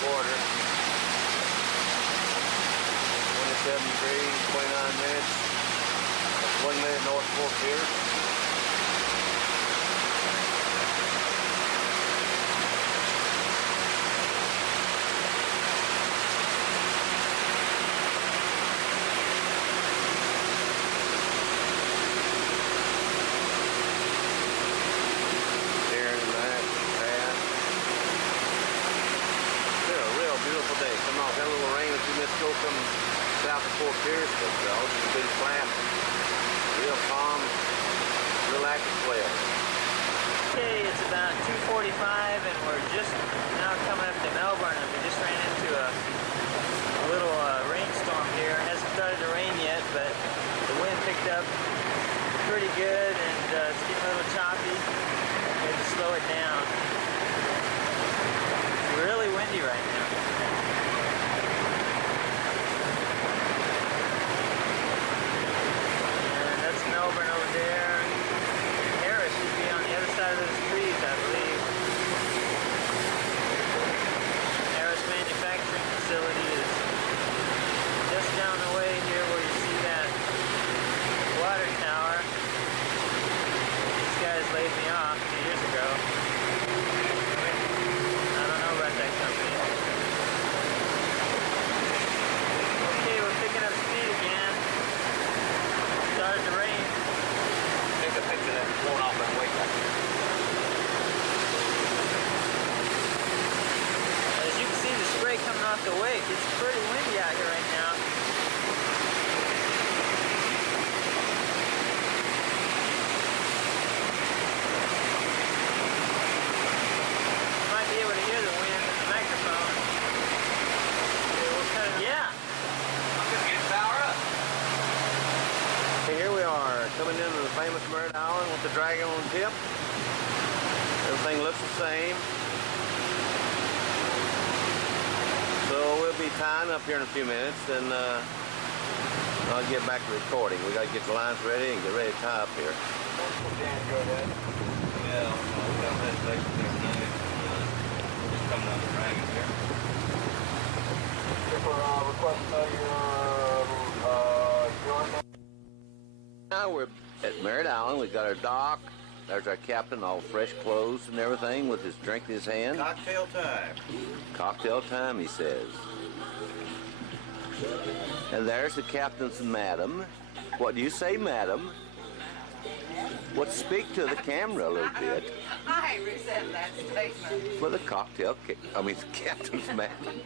quarter. 27 degrees, 29 minutes. 1 minute north Fort Pierce. Beautiful day. Coming off that little rain a few minutes ago from south of Fort Pierce, but just a big flat, real calm, real active swell. Okay, it's about 2:45 and we're just now coming up to Melbourne, and we just ran into a little rainstorm here. It hasn't started to rain yet, but the wind picked up pretty good and it's getting a little choppy. We had to slow it down. It's really windy right now. Melbourne over there. Harris should be on the other side of those trees, I believe. Harris Manufacturing Facility is just down the way here where you see that water tower. These guys laid me off 2 years ago. I don't know about that company. Okay, we're picking up speed again. Started to rain. Take a picture of that blowing off that wake back there. As you can see the spray coming off the wake, it's pretty windy out here right now. You might be able to hear the wind in the microphone. Okay, we'll cut it. Yeah. I'm gonna get power up. Here we are, coming into the famous Merritt Island with the dragon on the tip. Everything looks the same. So we'll be tying up here in a few minutes, and I'll get back to recording. We got to get the lines ready and get ready to tie up here. Yeah, we got reservations there tonight. We're just coming on the dragon here. Now we're at Merritt Island. We've got our dock. There's our captain, all fresh clothes and everything, with his drink in his hand. Cocktail time. Cocktail time, he says. And there's the captain's madam. What do you say, madam? What, speak to the camera a little bit. I resent that statement. Well, the captain's madam.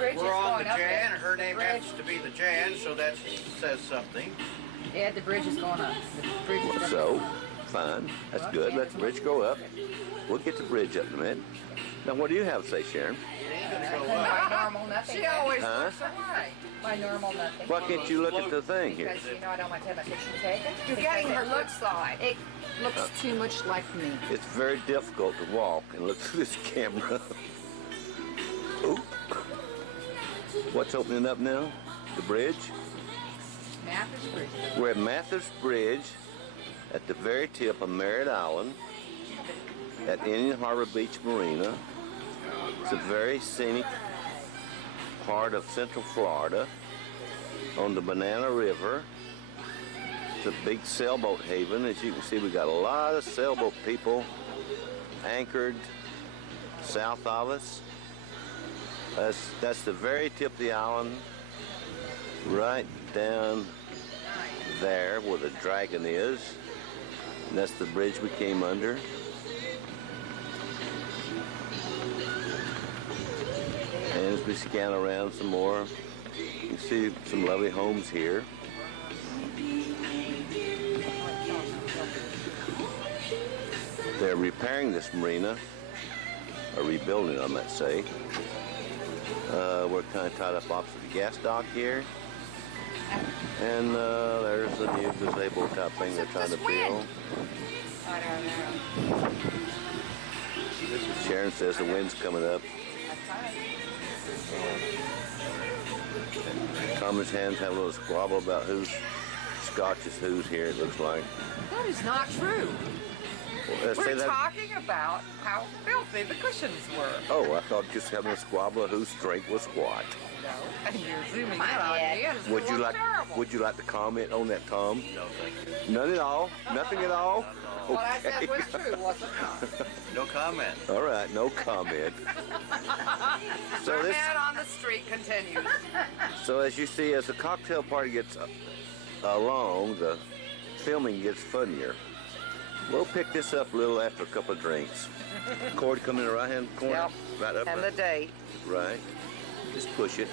We're on the Jan. Her name happens to be the Jan, so that says something. Yeah, the bridge is going up. The bridge is going So, up. fine. That's good. Let the bridge go up. We'll get the bridge up in a minute. Now, what do you have to say, Sharon? It ain't gonna go up. My normal nothing. She always Huh? looks away. My normal nothing. Why can't you look at the thing here? Because, you know, I don't want to have my picture taken. You're getting her looks like. It looks too much like me. It's very difficult to walk and look through this camera. Oop. What's opening up now? The bridge? Mathers Bridge. We're at Mathers Bridge at the very tip of Merritt Island at Indian Harbor Beach Marina. It's a very scenic part of Central Florida on the Banana River. It's a big sailboat haven. As you can see, we got a lot of sailboat people anchored south of us. That's the very tip of the island, right down there where the dragon is. And that's the bridge we came under. And as we scan around some more, you can see some lovely homes here. They're repairing this marina, or rebuilding, I might say. We're kind of tied up opposite the gas dock here. And there's the new gazebo type thing they're trying to build. I don't know. Sharon says the wind's coming up. Thomas' hands have a little squabble about whose scotch is whose here, it looks like. That is not true. Say We're that. talking about how filthy the cushions were. Oh, I thought just having a squabble of whose drink was what. No, and you're zooming in on me. It Would you looked terrible. Would you like to comment on that, Tom? No, thank you. None at all. Nothing at all. What I said was true, wasn't it? No comment. All right, no comment. The man on the street continues. So as you see, as the cocktail party gets along, the filming gets funnier. We'll pick this up a little after a couple of drinks. Cord come in the right-hand corner. Yep. Right up. And the date. Right. Just push it.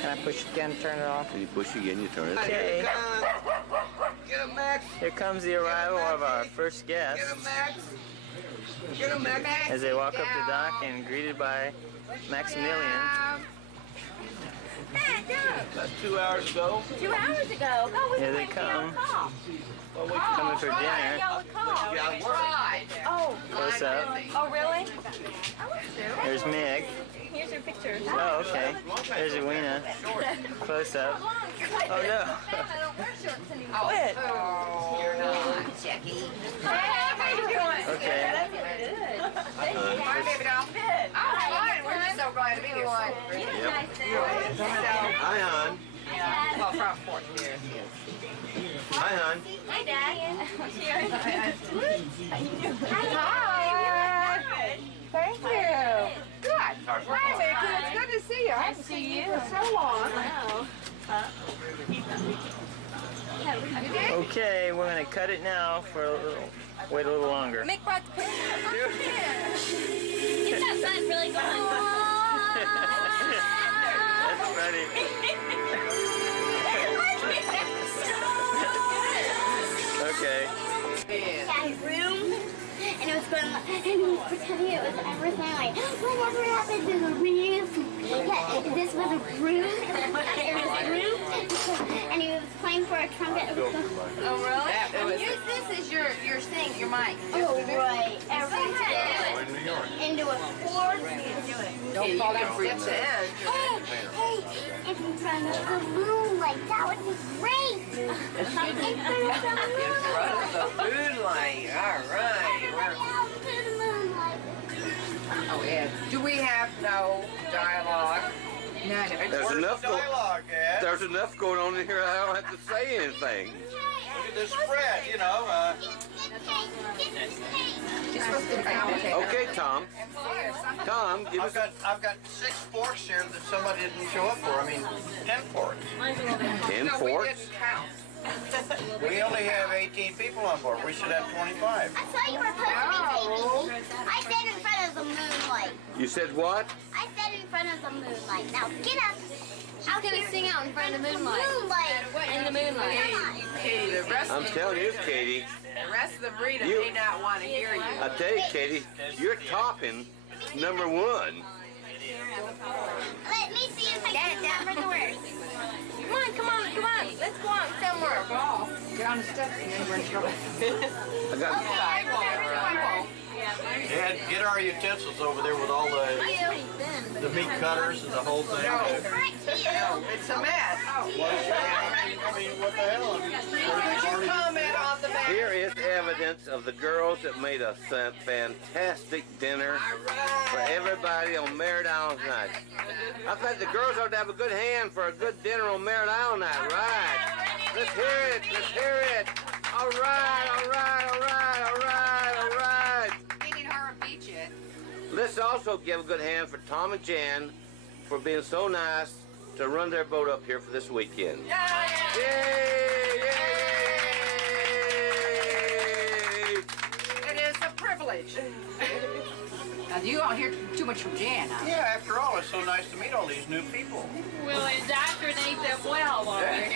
Can I push again, turn it off? And you push again, you turn it. Okay, Get him, Max. here comes the arrival of our first guest Get him, Max. Get him, Max. as they walk up the dock and greeted by Maximilian. About 2 hours ago. 2 hours ago. Go with Here they me. come. Well, we Coming for dinner. Y'all would call. got work. Oh. Close up. Oh, really? There's Meg. Here's your picture. Oh, okay. There's Edwina. Close up. Oh, no. I don't wear shorts anymore. Oh, you're not, Jackie. Hey, how you doing? Okay. Good. I feel good. Hi, baby doll. Good. Oh, fine. We're just so glad to be here. You have a nice day. Hi, hon. Well, from 14 years. Hi, hon. Hi, Dad. Sharon. Hi. Thank you. Good. Hi, Mickey. It's good to see you. I haven't seen you for so long. Okay, we're going to cut it now for a little, wait a little longer. Mick brought the picture. Get that butt really going. That's funny. Okay. Dad's room, and it was going, and he was pretending it was everything, like, whatever happened to the roof? Yeah, this was a room, it was a room, and he was playing for a trumpet. It was going, oh, really? Use this as your thing, your mic. oh, right, everything. Into a chord, into it. Don't fall down for your Hey, hey, if you run up the moonlight, that would be great. If you run up the moonlight. Moonlight. All right. Oh, yeah. Do we have no dialogue? None. There's enough. Dialogue, Dad. There's enough going on in here. I don't have to say anything. Look at this spread, you know. Okay, Tom. Tom, give us. I've got 6 forks here that somebody didn't show up for. I mean, 10 forks. 10 No, we forks. didn't count. We only have 18 people on board. We should have 25. I saw you were supposed to be taking. I said in front of the moonlight. You said what? I said in front of the moonlight. Now get up. She's gonna sing out in front of the moonlight. Moonlight. In the moonlight. Katie, the rest I'm of telling you, Katie. the rest of the breeders You- may not want to hear you. I tell you, Katie, you're topping number 1. Let me see if I can remember the words. Come on, come on, come on. Let's go out somewhere. Get on the steps and then we're in trouble. I got. Okay, I remember the words. Dad, get our utensils over there with all the meat cutters and the whole thing. Right here. It's a mess. I mean, what the hell? Could you comment on the mess? Here is evidence of the girls that made a fantastic dinner for everybody on Merritt Island tonight. I think the girls ought to have a good hand for a good dinner on Merritt Island night. Right. Let's hear it. Let's hear it. All right, all right, all right, all right, all right. Getting her a beach it. Let's also give a good hand for Tom and Jan for being so nice to run their boat up here for this weekend. Yay! Yay! It is a privilege. Now, you don't hear too much from Jan, huh? Yeah, after all, it's so nice to meet all these new people. We'll indoctrinate them well, won't we?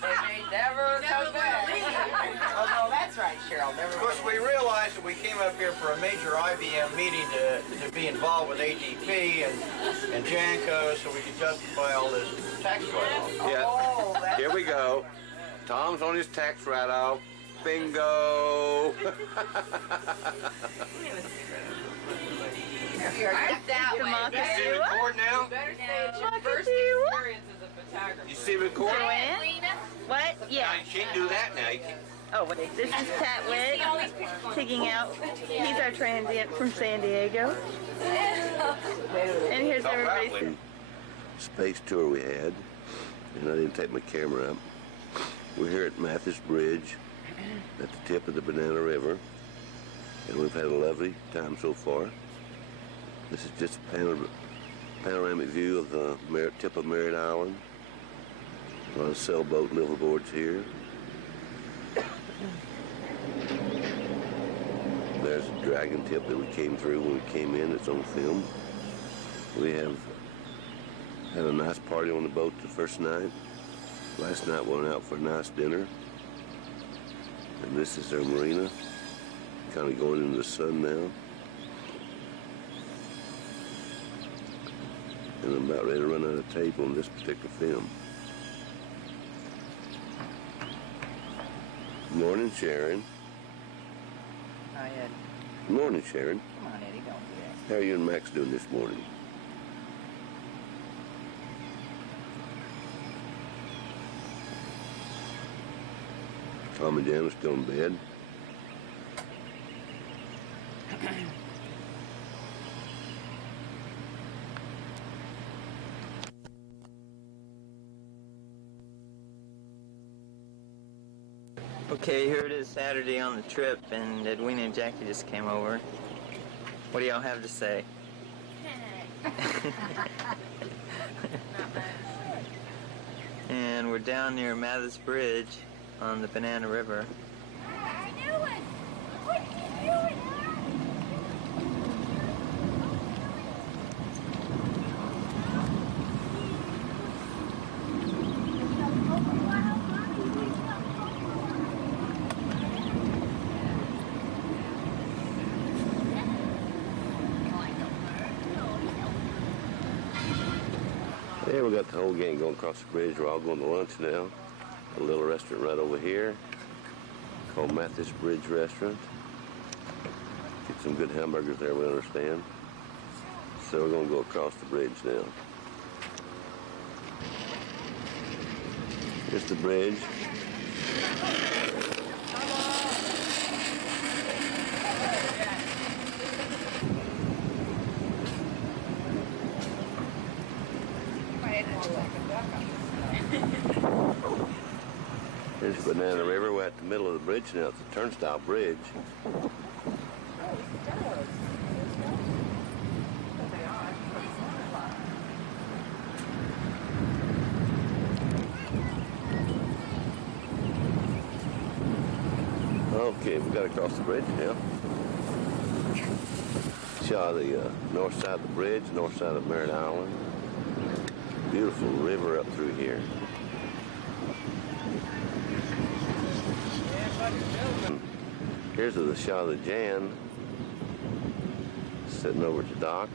They may never come back. Oh, no, that's right, Cheryl. Never Of course, we realized that we came up here for a major IBM meeting to be involved with ADP and Janko so we could justify all this tax write-off. Yeah. Oh, that's Here we go. Tom's on his tax write-off. Bingo. right that way. You see record now? Better say it's your first experience as a photographer. You see record? What? Yeah. You can't do that now. You can't. Oh, this is Pat Witt, picking out. He's our transient from San Diego. And here's everybody's space tour we had, and I didn't take my camera up. We're here at Mathis Bridge at the tip of the Banana River, and we've had a lovely time so far. This is just a panoramic view of the tip of Merritt Island. A lot of sailboat liveaboards here. There's a dragon tip that we came through when we came in. It's on film. We have had a nice party on the boat the first night. Last night we went out for a nice dinner. And this is our marina. Kind of going into the sun now. And I'm about ready to run out of tape on this particular film. Good morning, Sharon. Hi, Ed. Good morning, Sharon. Come on, Eddie, don't do that. How are you and Max doing this morning? Tom and Jan are still in bed. Okay, here it is Saturday on the trip, and Edwina and Jackie just came over. What do y'all have to say? And we're down near Mathis Bridge on the Banana River. Yeah, we got the whole gang going across the bridge. We're all going to lunch now. A little restaurant right over here called Mathis Bridge Restaurant. Get some good hamburgers there, we understand. So we're going to go across the bridge now. Here's the bridge. Here's the Banana River. We're at the middle of the bridge now. It's a turnstile bridge. Okay, we got to cross the bridge now. Shot the north side of the bridge, north side of Merritt Island. Beautiful river up through here. Here's the shot of the Jan sitting over at the dock.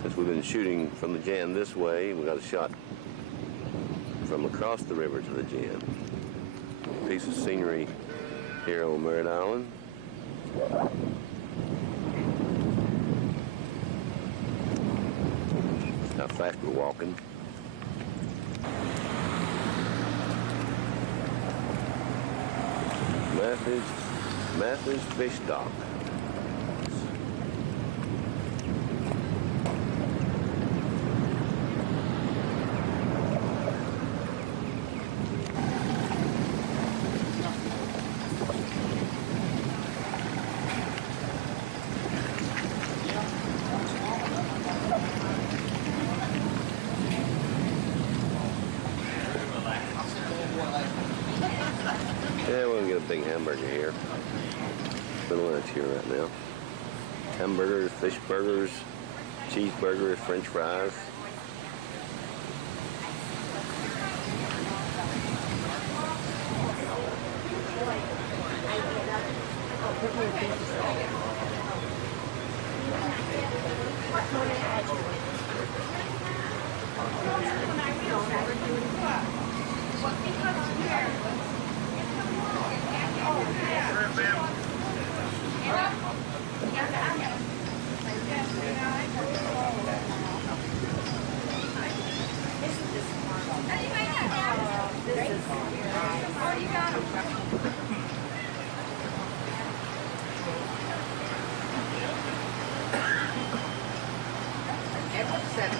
Since we've been shooting from the Jan this way, we got a shot from across the river to the Jan. A piece of scenery here on Merritt Island. How fast we're walking. Mathis Fish Dock. Yeah, we're gonna get a big hamburger here. For lunch here right now. Hamburgers, fish burgers, cheeseburgers, French fries.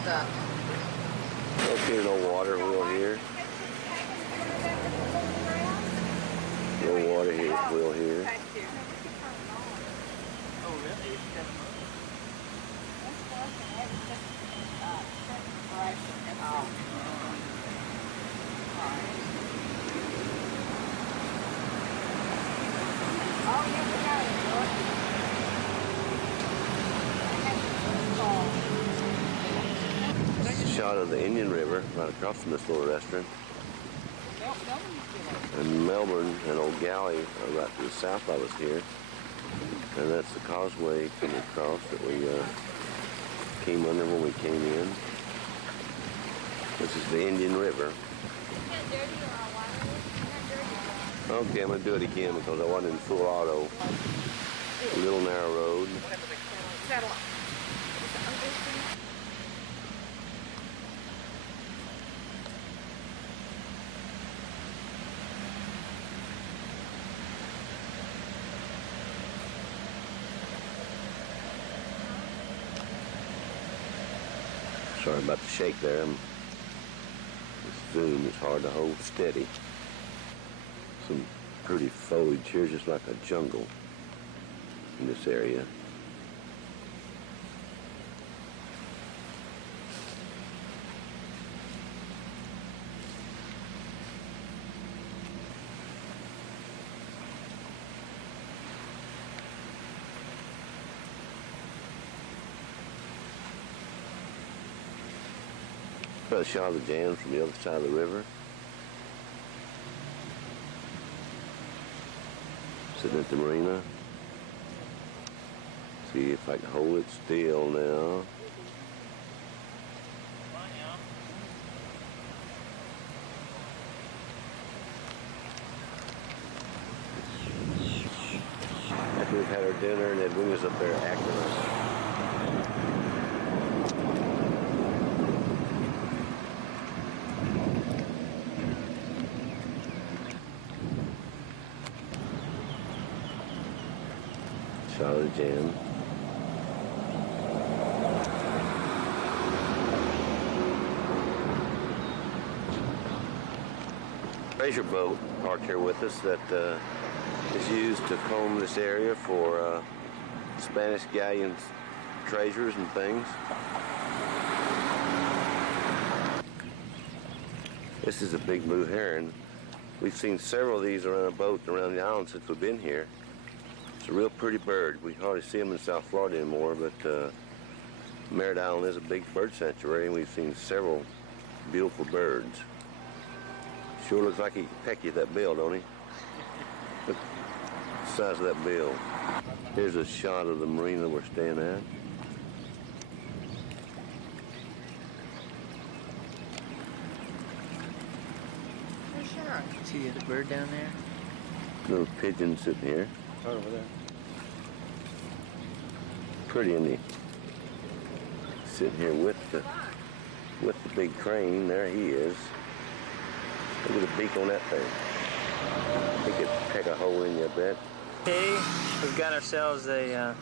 stuff. Okay, no water wheel here. No water wheel here. Oh, really? This is a shot of the Indian River right across from this little restaurant. And Melbourne and Old Galley are right to the south of us here. And that's the causeway coming across that we came under when we came in. This is the Indian River. Okay, I'm going to do it again because I wasn't in full auto. A little narrow road. Sorry about the shake there. This zoom is hard to hold steady. Some pretty foliage here, just like a jungle in this area. Got a shot of the jams from the other side of the river. Sitting at the marina. See if I can hold it still now. After we've had our dinner and Edwin was up there acting us. Shot of the jam. Treasure boat parked here with us that is used to comb this area for Spanish galleon treasures and things. This is a big blue heron. We've seen several of these around a boat around the island since we've been here. It's a real pretty bird. We hardly see them in South Florida anymore, but Merritt Island is a big bird sanctuary, and we've seen several beautiful birds. Sure looks like he can peck you at that bill, don't he? Look at the size of that bill. Here's a shot of the marina we're staying at. Where's Sharon? See the other bird down there? Little pigeon sitting here. Right over there. Pretty, isn't he? Sitting here with the big crane. There he is. Look at the beak on that thing. He could peck a hole in you, I bet. Okay, we've got ourselves a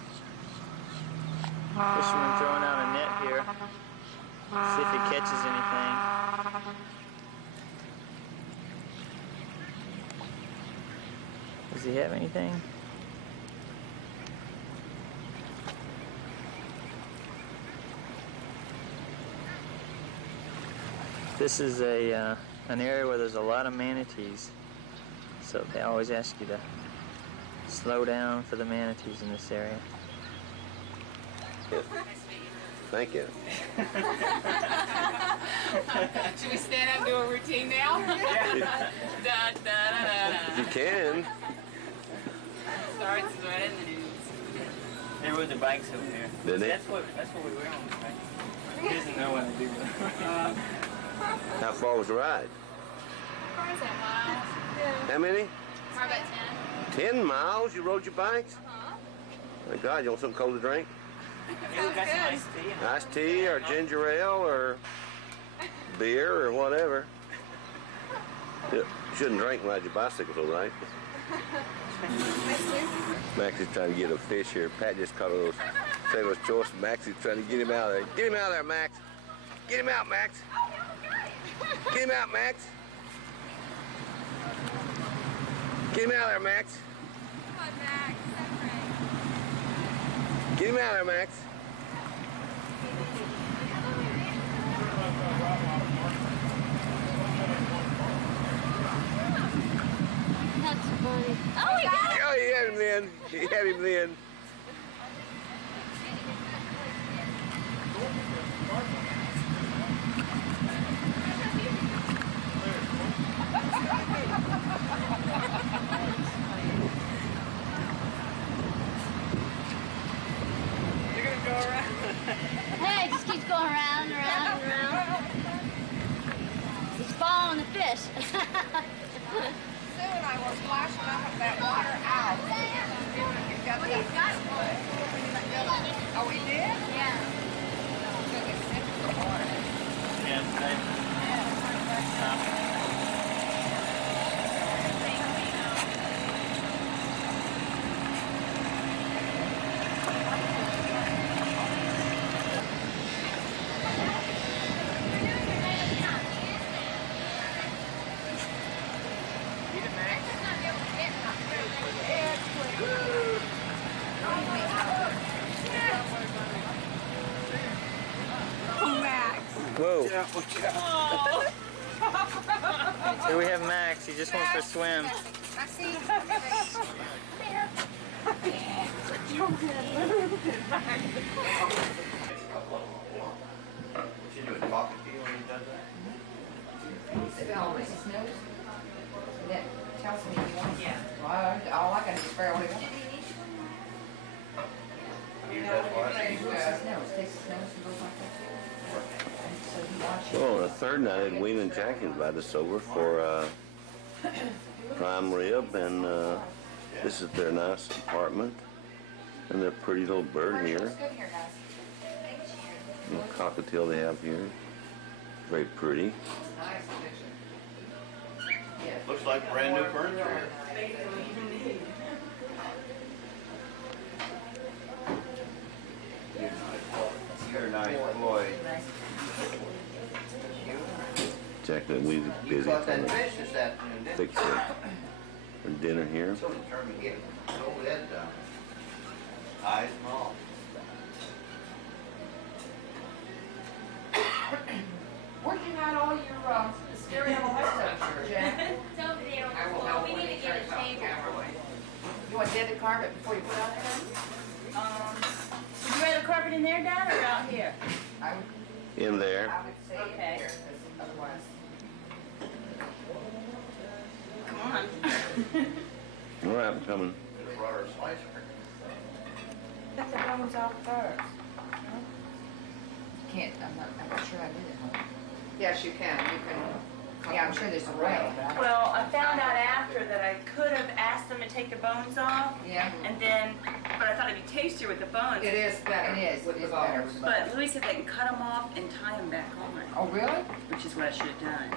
fisherman throwing out a net here. See if he catches anything. Does he have anything? This is an area where there's a lot of manatees, so they always ask you to slow down for the manatees in this area. Thank you. Should we stand up and do a routine now? Yeah. If you can. Starts right in the news. There was the bikes over there. Did they? That's what we were on. Right? He doesn't know what to do. How far was the ride? Miles. Yeah. How many? About 10. 10 miles you rode your bikes? My God, you want something cold to drink? Yeah, we got some iced tea. Iced tea or ginger ale or beer or whatever. You shouldn't drink and ride your bicycle, though, right? Max is trying to get a fish here. Pat just caught a little sailor's choice. Max is trying to get him out of there. Get him out of there, Max. Get him out, Max. Get him out, Max. Get him out of there, Max. Come on, Max. Get him out of there, Max. That's funny. Oh, he got it! Oh, he had him then. He had him then. Hey, it just keeps going around and around and around. He's following the fish. Soon I will splash enough of that water out. He's got one. Oh, he did? Yeah. Took a sip of the water. Whoa. Here we have Max. He just went for a swim. I see. She doing talking to you when he does that? Smell his nose. And that tells me he wants. Yeah. Well, all I got is spray on him. He does what? Takes his nose, takes his nose and goes like that. So he wants you. Well, on the third night, Wayne and Jack invited us over for prime rib, and this is their nice apartment, and their pretty little bird here. Looks good here, guys. Little cockatiel they have here. Very pretty. Nice picture. Yeah. Looks like brand new furniture here. You're a nice boy. Jack and we You busy caught trying that to fish this afternoon, didn't you? fix our dinner here. So determined to get his whole head down. Eyes small. Where'd you hide all your stereo and stuff, Jack? It's over there. I will Well, help we when need you to get a turn it table. off. You want dead the carpet before you put it out there? Would you rather carpet in there, Dad, or out here? I would, In there. I would say Okay. here, 'cause otherwise. Come on. All right, I'm coming. Just brought her a slicer. Got the bones off first. Can't, I'm not sure I did it, huh? Yes, you can, yeah, I'm sure there's a way. Well, I found out after that I could have asked them to take the bones off, Yeah, and then, but I thought it'd be tastier with the bones. it is better. It is, it is better. with the bones. But Louis said they can cut them off and tie them back on, Oh, really? which is what I should have done.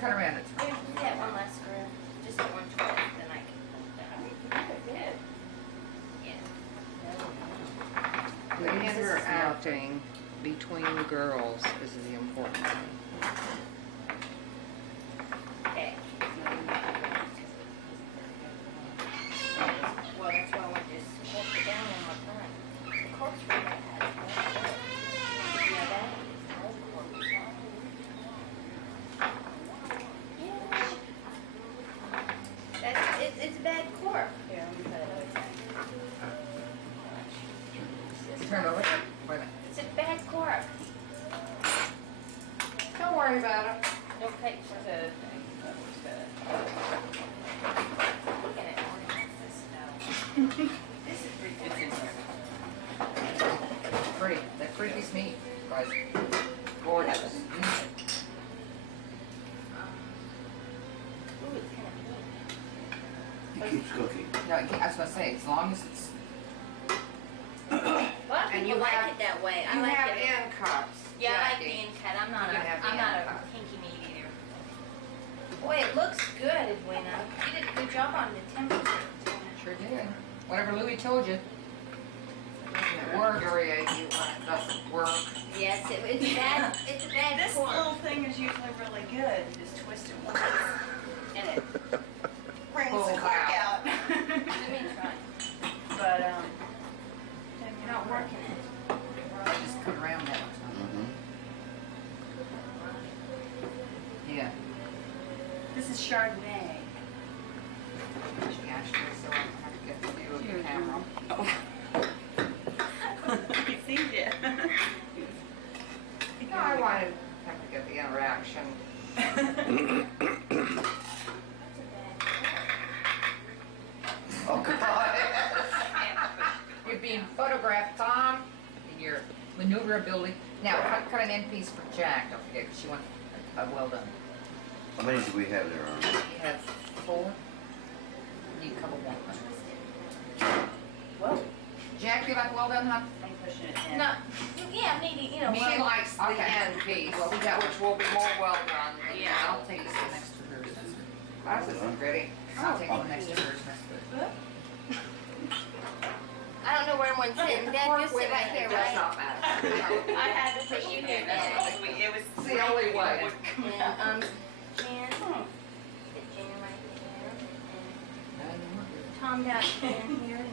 Cut around it. There's that one last screw. Just that one twist, then I can. The interacting between the girls is the important thing. Okay. Well, that's why I want this cork it down one more time. The cork's really bad. You know that? Old cork is not. Yeah. It's a bad cork. Here, let me put it over Turn it over. Wait a minute. It's a bad cork. Don't worry about it. Don't take for the thing. Look at it. This is pretty good. Pretty. That pretty meat, guys. Gorgeous. Ooh, it's kind of He keeps cooking. No, I was gonna say, as long as it's. A lot of And people you like have- it that way. I You like have it. end cuts. Yeah, I like Jackie. being cut. I'm not You have I'm not end a cuts. pinky meat eater. Boy, it looks good, Edwina. You did a good job on the temperature. Sure did. Whatever Louis told you. It worked. area you when it doesn't work. Yes, it's bad. It's a bad This fork. little thing is usually really good. You just twist it once, and it brings Pull the cork out. out. Let me try. But You're not working it. Just cut around that one. Yeah. this is Chardonnay. Actually, so I have to get the view of the camera. You see it? No, I wanted to have to get the interaction. Oh, God. You're being photographed, Tom, in your maneuverability. Now, cut an end piece for Jack. Don't forget, because she wants well done. How many do we have there, Arnold? You have 4. Need a couple more. Whoa. Jack, you like well done, huh? I'm pushing it in. No, yeah, maybe, you know. She well, likes the end piece, which will be more well done. Yeah, I'll take this one next to hers. Ours isn't pretty. I'll take one next to hers next to it. I don't know where one's sitting. Dad, you sit right here, It does right? not matter. I had to put you here, Dad. It was It's the only way. And, Jan. Put Jan right there. And Tom down here.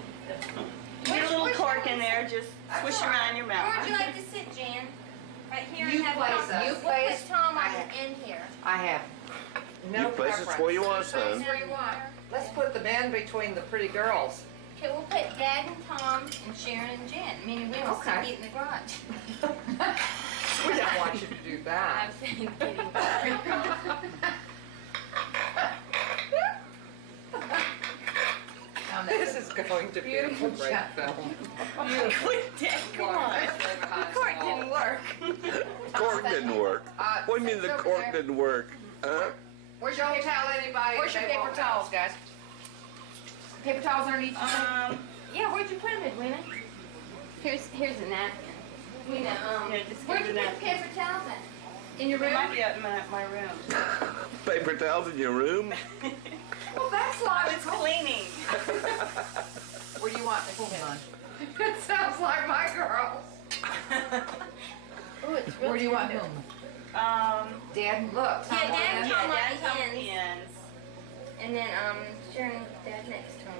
Get a little cork in there, just swish around your Where mouth. would you like to sit, Jan? Right here? You and have place Tom. us. You We'll place. put Tom I on have- the end here. I have no You place preference. us where you want, son. Where you want. Let's put the man between the pretty girls. Okay, we'll put Dad and Tom and Sharon and Jan. I mean, we don't Okay. sit in the garage. We don't want you to do that. I'm saying kidding. This is going to be a great film. Come on. The cork didn't work. Cork didn't work. What do you mean the cork didn't work? Huh? Don't tell anybody. Where's your paper towels, guys? Paper towels underneath you. Yeah, where'd you put them, Edwina? Here's a napkin. Edwina, Yeah, just where'd give you the put the napkin. paper towels at? In your It room? might be up in my room. Paper towels in your room? Well, that's like It's cleaning. Where do you want the on? It sounds like my girls. Oh, it's real Where do you want tender. whom? Dad, Look. Yeah, Dad and Tom on Dad's on the the ends. ends. And then, Sharon and Dad next to him.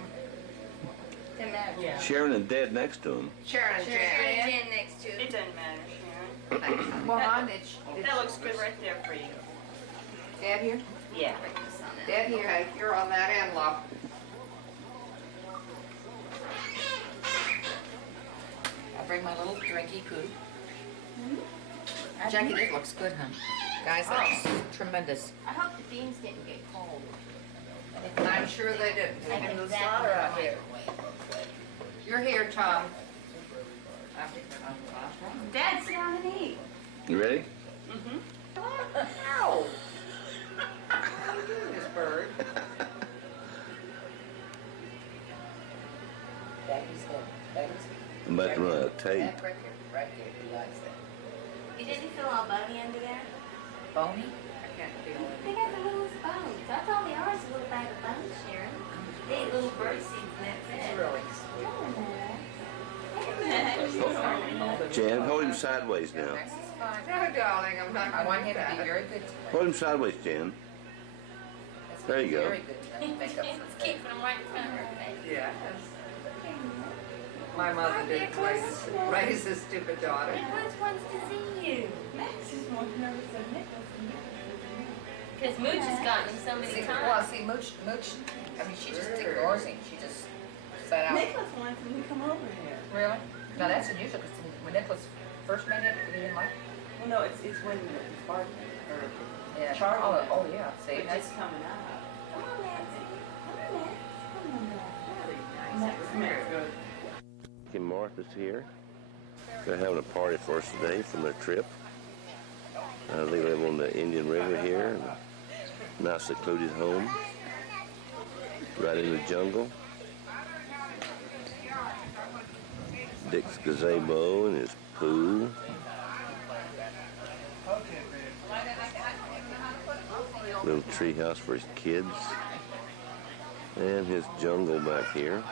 Doesn't matter. Yeah. Sharon and Dad next to him. Sharon and Sharon and Jan. Jan next to It him. doesn't matter, Sharon. Well, hon, That looks good right there for you. Dad here? Yeah. Dad here. Okay, you're on that end, love. I'll bring my little drinky poo. Jackie, this looks good, huh? Guys, that looks tremendous. I hope the beans didn't get cold. I'm sure they didn't. I can There's exactly slaughter out the here. microwave. You're here, Tom. Dad, sit down and eat. You ready? Mm-hmm. Ow! How you doing, this bird? Daddy's good. Daddy's I'm about to run out of tape. That right here, he likes that. You didn't feel all bony under there? Bony? I can't feel it. They got the littlest bones. That's all they are is a little bag of bones, Sharon. They eat little bird seeds and that's It's it. really Jan, hold him sideways now. This is fine. No, darling, I'm not. I want him to be very good. Hold him sideways, Jan. There you go. Very good. It's keeping them right in front of her face. Yeah. My mother didn't raise a stupid daughter. Nicholas wants to see you. Max is more nervous than Nicholas. Because Mooch has gotten him so many See, times. well, see, Mooch, I mean, she just ignores him. She just sat out. Nicholas wants him to come over here. Really? No, that's unusual because when Nicholas first met him, he didn't like him. Well, no, it's when it's barking or Yeah. Charlie. Oh, yeah. See, It's that's just coming out. Come on, Nancy. Come on, Nancy. Come on, Nancy. Max goes. And Martha's here. They're having a party for us today from their trip. They live on the Indian River here. Nice secluded home. Right in the jungle. Dick's gazebo and his pool. Little tree house for his kids. And his jungle back here.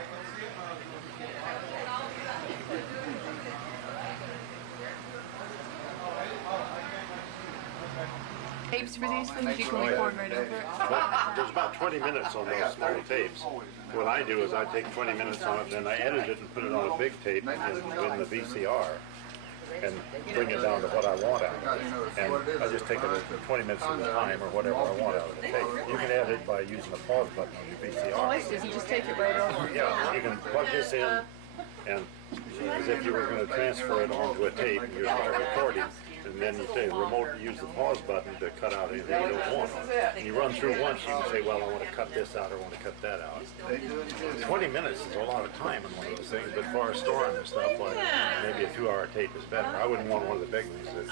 tapes for these things? You can record right over it. But there's about 20 minutes on those small tapes. What I do is I take 20 minutes on it, then I edit it and put it on a big tape in the VCR and bring it down to what I want out of it. And I just take it at 20 minutes at a time or whatever I want out of the tape. You can edit by using the pause button on your VCR. Oh, I see. You just take it right over. Yeah, you can plug this in and as if you were going to transfer it onto a tape, you start recording, and then you say use the pause button to cut out anything you don't want. And you run through once, you can say, well, I want to cut this out or I want to cut that out. 20 minutes is a lot of time on one of those things, but for storing and stuff, like maybe a 2-hour tape is better. I wouldn't want one of the big ones.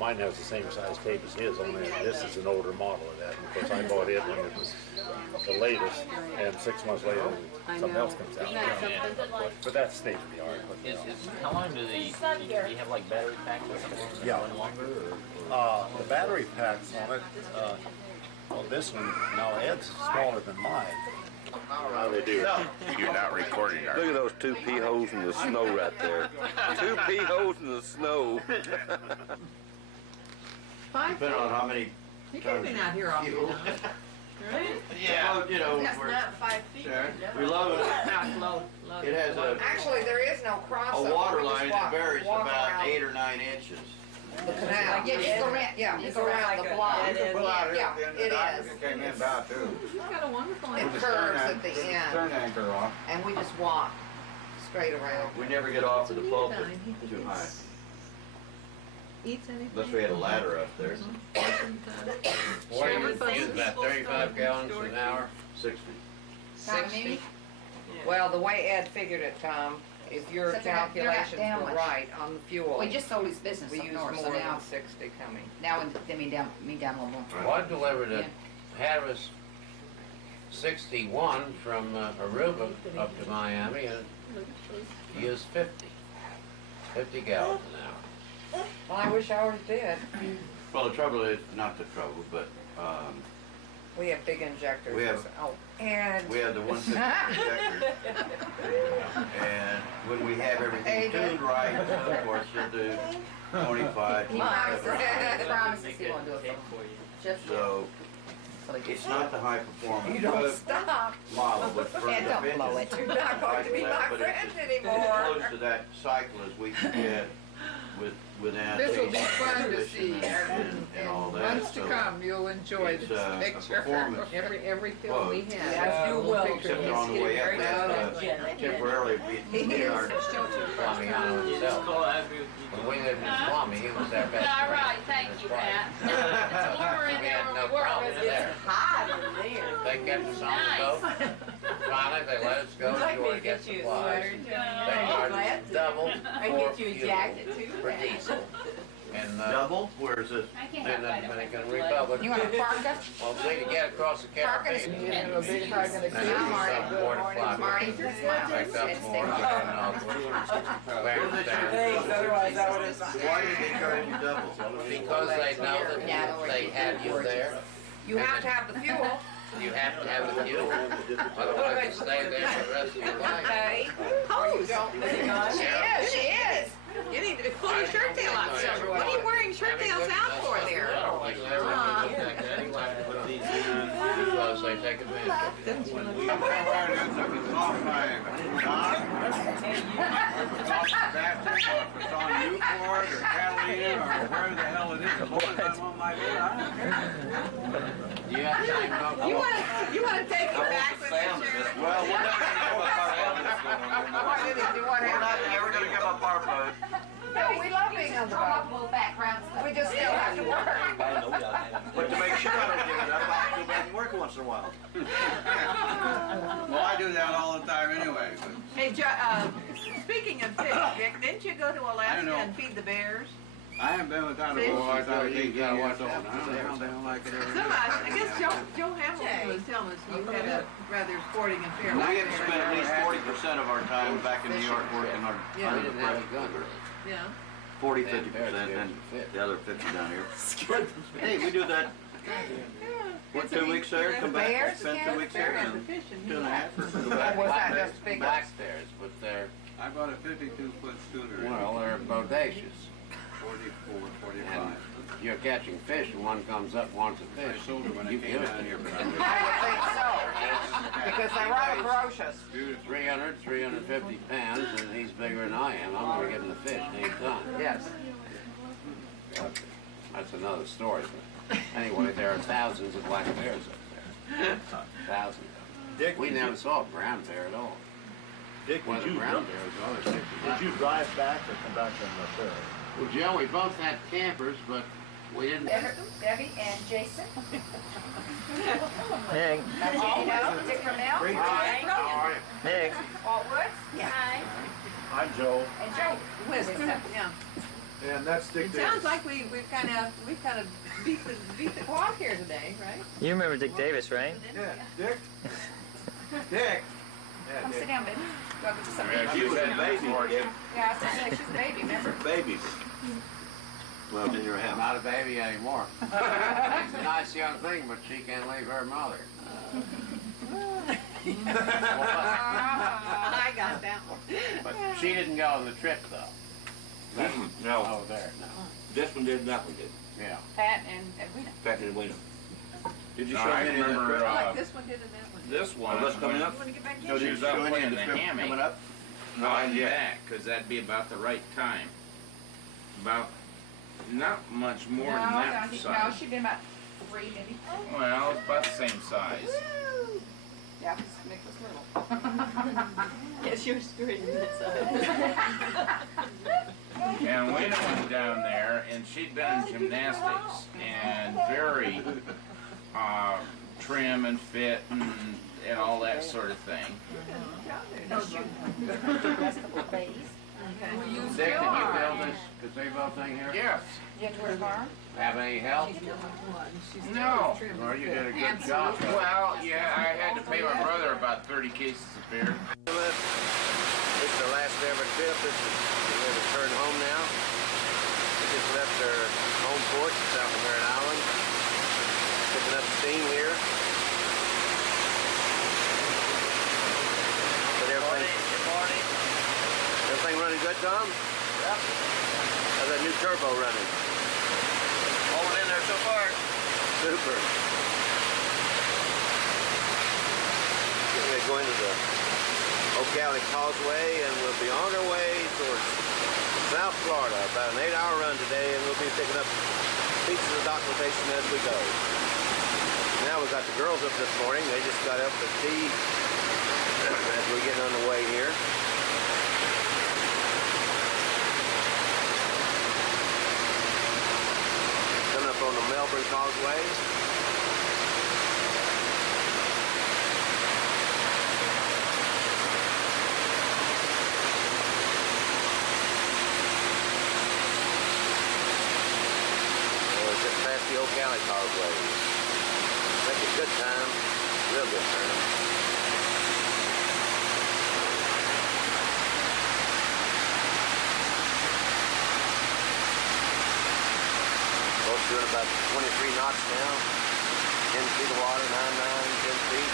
Mine has the same size tape as his, only this is an older model of that. And of course, I bought it when it was the latest, and 6 months later, something else comes out. But that's state of the art. How long do you have like battery packs or something? Yeah. Longer or? The battery packs on it, on this one, now Ed's smaller than mine. How they do? You're not recording, are Look at those 2 pee holes in the snow right there. 2 pee holes in the snow. Depending on how many You can't be out here often enough. Right? Yeah, you know, That's not 5 feet. we love it. It has Actually, there is no a crossover. water We just line walk- that varies walk about around 8 or 9 inches. The canal. Yeah, you go around, you go around the block. Yeah, it is. Came in about too. She's got a wonderful It answer. curves at the end, Turn anchor off. and we just walk straight around. We never get off of the pulpit too high. Eats anything? Unless we had a ladder up there. What do you use, about 35 gallons an hour? 60. 60? Well, the way Ed figured it, Tom, if your Except they're not calculations down were much. right on the fuel, We just sold his business we up use north, more so now, than 60 coming. now they mean down a little more. Well, I delivered a Yeah. Harris 61 from Aruba up to Miami and used 50 gallons an hour. Well, I wish ours did. Well, the trouble is, not the trouble, but We have big injectors. We have- Oh, and. we have the 150 injector. And when we have everything tuned right, of course, you'll do 25, He 27. promises he won't do it for me. Just So so he it's not the high performance You don't stop. model with And front don't of blow engine. it. You're not going to be my But friend it's anymore. as close to that cycle as we can get with This will be fun to transmission see, and all that. months to So come, you'll enjoy it's, this a picture. performance Every film we have. Yes, you will. Except on the way up, that's temporarily being our Flamiano himself. When we lived in Swami, he was our best All friend. right, thank you, Pat. It's warmer in We there had when no we work. problem there. Hot in there. They kept us on the boat. Finally, they let us go ashore to get supplies. They charged double for fuel for diesel. And double. Where's this? in the Dominican Republic. You want to park us? Well, see, to get across the Caribbean, and A big hug and a then kiss. you some more to fly. Marty. Picked up more and Thanks, otherwise I would have. Why did they charge you double? because they know that they have you there, You have to have the fuel. you have to have the fuel. Otherwise, you stay there for the rest of your life. Okay. Oh, you don't. She is. You need to pull your shirt tail out somewhere. What are you wearing shirt tails out for there? Because they take advantage of it. You have time, no? You want to take it back with you, Sharon? Well, we're not ever going to give up our boat. No, we love being on the boat. Background stuff. We just still have to work. But to make sure I don't give it up, I have to go back and work once in a while. Well, I do that all the time anyway. But Hey, speaking of fish, Vic, didn't you go to Alaska and feed the bears? I haven't been without a Fish? boat since I was 18 years old. I don't know how they don't like it over there. I guess Joe Hamilton was telling us you had a rather sporting affair. We have to spend at least 40% of our time back in New York working under the pressure cooker. Yeah. 40, 50%, and the other 50 down here. Hey, we do that. Work 2 weeks there, come back, spend 2 weeks there, and 2.5 or go back. Was that just big? Backstairs, but they're, I bought a 52-foot schooner. well, they're bodacious. 44, 45. you're catching fish and one comes up and wants a fish, you give it to him. I would think so, because they're rather ferocious. 300, 350 pounds, and he's bigger than I am. I'm going to give him the fish anytime. Yes. That's another story. But anyway, there are thousands of black bears up there. Thousands. Dick, We never saw a brown bear at all. Dick, Well, the brown bears are did you drive back or come back on the ferry? Well, Joe, we both had campers, but we didn't. Debbie and Jason. Nick. Dick Ramel. Nick. Walt Woods. Hi. I'm Joe. And Joe. Wisdom. Yeah. And that's Dick It sounds like we've kind of beat the clock here today, right? You remember Dick Davis, right? Yeah, Dick. Dick. Come sit down, baby. Go get you some. Yeah, she was a baby, Dick. Yeah, I was gonna say she's a baby, remember? Baby. Well, in your house. Not a baby anymore. She's a nice young thing, but she can't leave her mother. I got that one. But she didn't go on the trip, though. No. Oh, there, no. This one did, that one did. Yeah. Pat and Edwina. Back in the winter. Did you No, show I me any of that remember, trip? Like this one did and that one. This one. Oh, that's coming up? You want to get back No, in? She was did you out show any playing of the the trip hammock. coming up? Not yet. back, because that'd be about the right time. About, not much more than that No, size. she'd been about 3 maybe. Well, it's about the same size. Yeah, because Mick was little. Yes, you're straight in that And Wayne went down there, and she'd been in gymnastics, and very trim and fit and all that sort of thing. Dick, did you build this gazebo thing here? Yes. You had to work farm? Have any help? No. Well, you did a good job. Well, yeah, I had to pay my brother about 30 cases of beer. This is the last day of our trip. This is we're return home now. We just left our home port south of Merritt Island. Picking up steam here. But everything running good, Tom? Yep. How's that new turbo running? Holding in there so far. Super. Getting ready to go into the Ocala Causeway, and we'll be on our way towards South Florida. About an 8-hour run today, and we'll be picking up pieces of documentation as we go. Now we've got the girls up this morning. They just got up for tea as we're getting on the way here. Coming up on the Melbourne Causeway. Just past the Ocala Causeway. Make a good time, real good time. Both doing about 23 knots now. 10 feet of water, 9, 10 feet.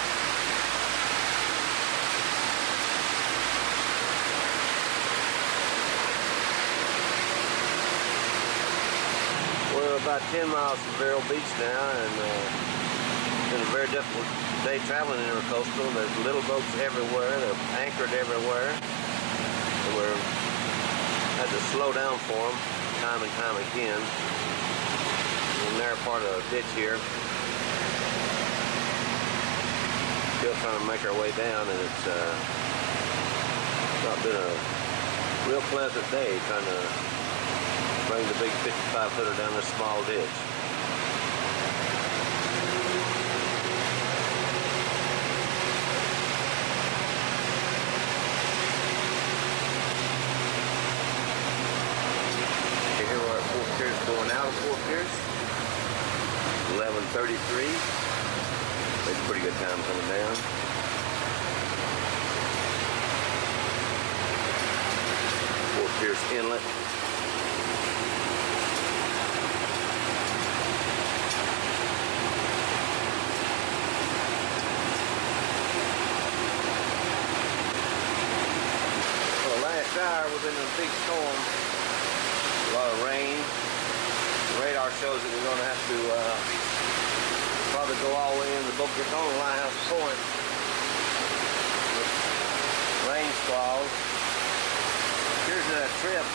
We're about 10 miles from Vero Beach now, and it's been a very difficult day traveling intercoastal. There's little boats everywhere. They're anchored everywhere. And we're had to slow down for them time and time again. And they're part of a ditch here. Still trying to make our way down, and it's not been a real pleasant day trying to bring the big 55-footer down this small ditch. Here we're at Fort Pierce, going out of Fort Pierce. 11:33. It's a pretty good time coming down. Fort Pierce Inlet. Well, last hour we've been in a big storm. A lot of rain. radar shows that we're going to have to probably go all the way into Boca Raton Lighthouse Point with rain squalls. Here's that trip.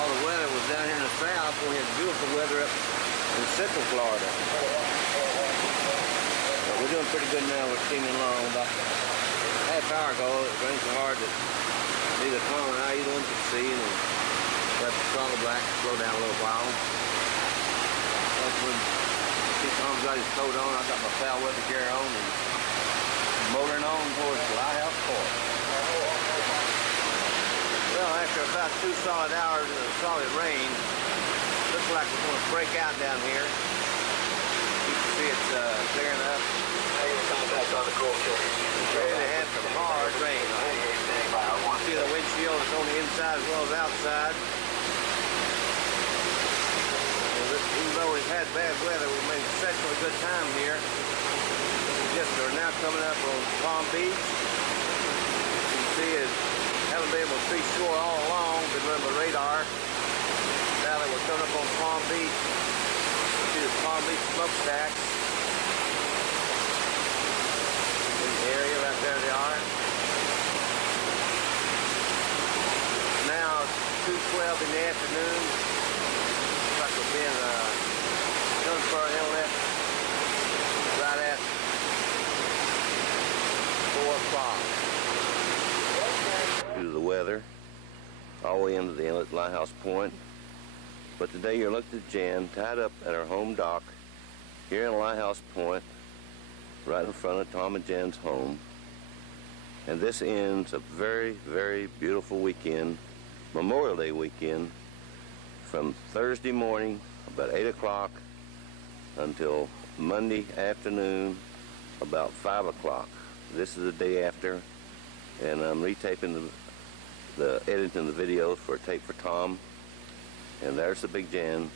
All the weather was down here in the south when we had beautiful weather up in Central Florida. But we're doing pretty good now. We're steaming along. About half hour ago, it rained so hard that neither Tom and I, either one could see, and let the throttle back, slow down a little while. That's when Tom's got his coat on, I got my foul weather gear on, and motoring on towards the Lighthouse Point. Well, after about 2 solid hours of solid rain, looks like we're going to break out down here. You can see it's clearing up. We really had some hard rain. You see the windshield is on the inside as well as outside. Even though we've had bad weather, we've made exceptionally good time here. We just are now coming up on Palm Beach. You can see it. Haven't been able to see shore all along, been running the radar. Now that we're coming up on Palm Beach, see the Palm Beach smokestacks. In the area, right there they are. Now it's 2:12 in the afternoon. Looks like we're being Jonesboro Inlet right at 4 o'clock. Due to the weather, all the way into the inlet Lighthouse Point. But today you're looking at Jan tied up at her home dock here in Lighthouse Point, right in front of Tom and Jan's home. And this ends a very, very beautiful weekend, Memorial Day weekend, from Thursday morning, about 8 o'clock, until Monday afternoon, about 5 o'clock. This is the day after, and I'm retaping the editing the videos for a tape for Tom. And there's the Big Jan